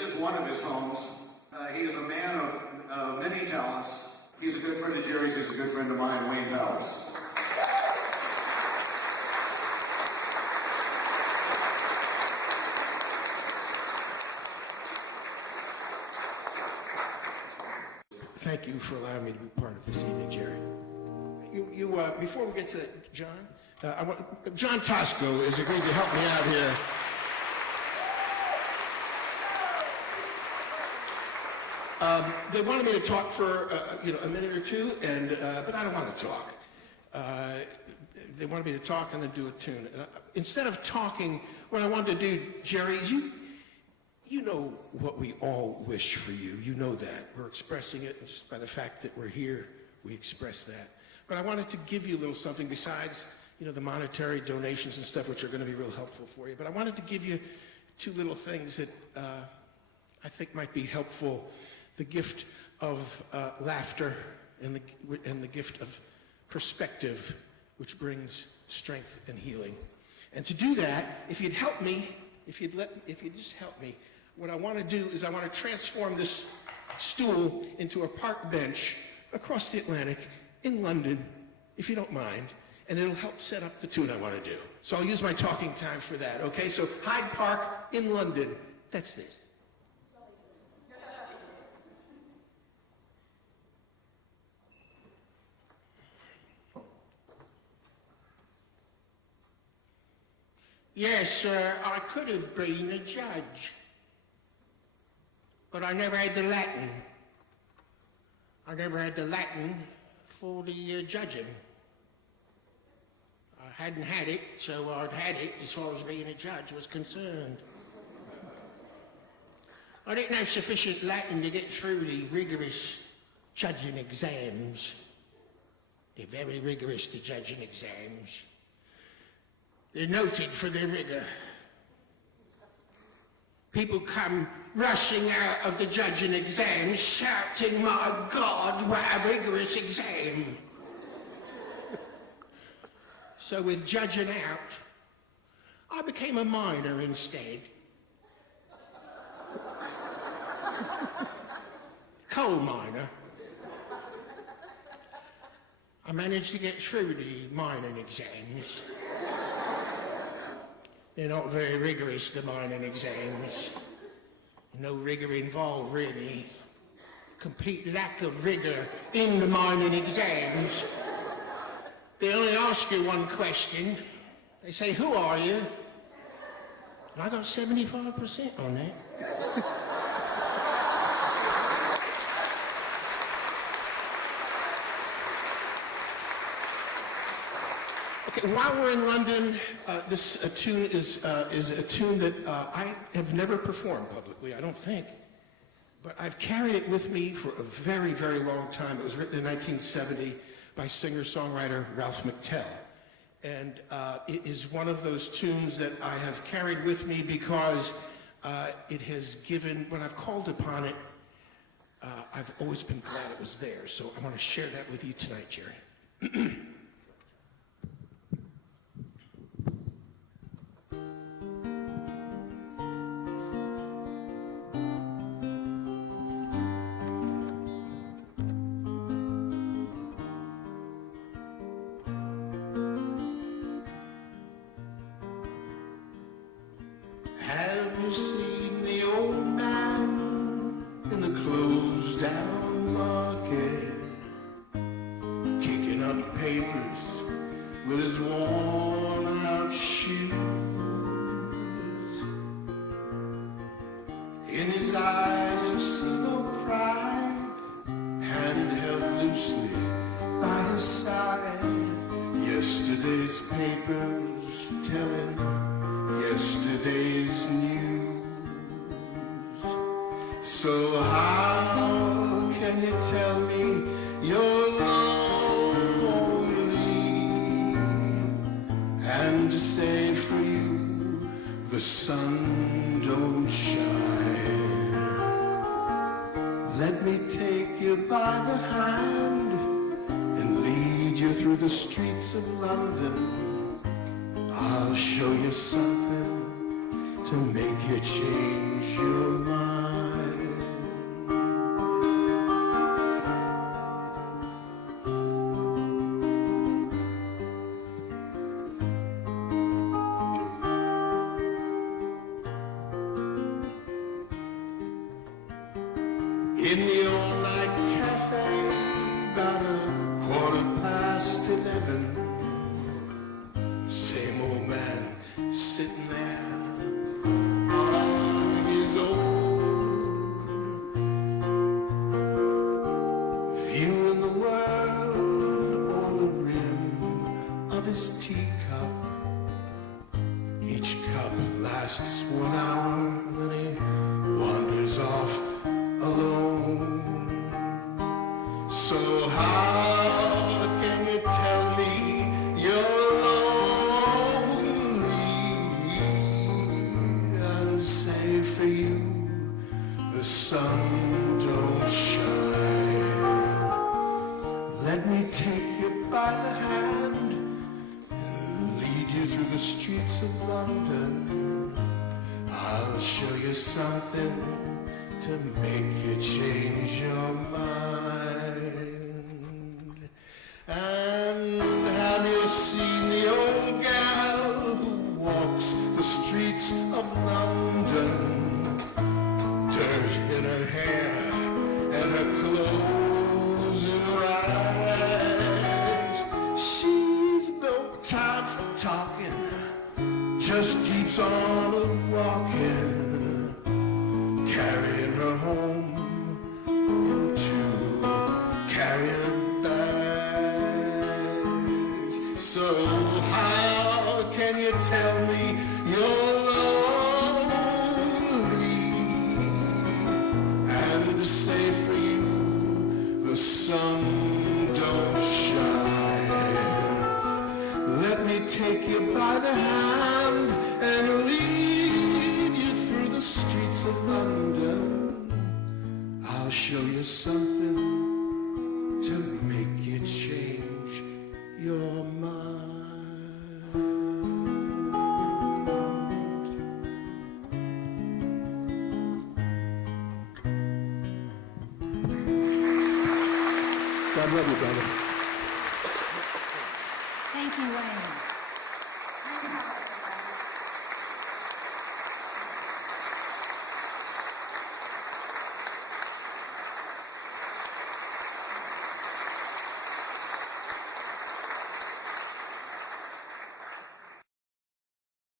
just one of his homes. He is a man of many talents. He's a good friend of Jerry's. He's a good friend of mine, Wayne Powers. Thank you for allowing me to be part of this evening, Jerry. Before we get to John, John Tosco has agreed to help me out here. They wanted me to talk for a minute or two, but I don't want to talk. They wanted me to talk and then do a tune. And instead of talking, what I wanted to do, Jerry, is you know what we all wish for you. You know that. We're expressing it, and just by the fact that we're here, we express that. But I wanted to give you a little something besides, the monetary donations and stuff, which are going to be real helpful for you. But I wanted to give you two little things that I think might be helpful. The gift of laughter and the gift of perspective, which brings strength and healing. And to do that, if you'd help me, if you'd just help me, what I want to do is I want to transform this stool into a park bench across the Atlantic in London, if you don't mind, and it'll help set up the tune I want to do. So I'll use my talking time for that, okay? So Hyde Park in London, that's this. Yes, sir, I could have been a judge, but I never had the Latin. I never had the Latin for the judging. I hadn't had it, so I'd had it as far as being a judge was concerned. I didn't have sufficient Latin to get through the rigorous judging exams. They're very rigorous, the judging exams. They're noted for their rigor. People come rushing out of the judging exam shouting, "My God, what a rigorous exam." So with judging out, I became a miner instead. Coal miner. I managed to get through the mining exams. They're not very rigorous, the mining exams. No rigor involved, really. Complete lack of rigor in the mining exams. They only ask you one question. They say, "Who are you?" And I got 75% on that. Okay, while we're in London, this tune is a tune that I have never performed publicly, I don't think, but I've carried it with me for a very, very long time. It was written in 1970 by singer-songwriter Ralph McTell, and it is one of those tunes that I have carried with me because it has given, when I've called upon it, I've always been glad it was there, so I want to share that with you tonight, Jerry. Have you seen the old man in the closed down market, kicking up papers with his worn out shoes? In his eyes you see no pride, hand held loosely by his side. Yesterday's papers telling yesterday's news. So how can you tell me you're lonely and to say for you the sun don't shine? Let me take you by the hand and lead you through the streets of London. I'll show you something to make you change your mind. In the all-night cafe, about 11:15, same old man sitting there on his own, viewing the world o'er the rim of his teacup. Each cup lasts 1 hour, then he wanders off alone. So how can you tell me you're lonely and say for you the sun don't shine? Let me take you by the hand and lead you through the streets of London. I'll show you something to make you change your mind. And have you seen the old gal who walks the streets of London? Dirt in her hair and her clothes in rags. She's no time for talking, just keeps on walking, carrying her home in 2 carrier bags. So how can you tell me you're lonely and say for you the sun don't shine? Let me take you by the hand and lead you through the streets of London. I'll show you something to make you change your mind. God love you, brother.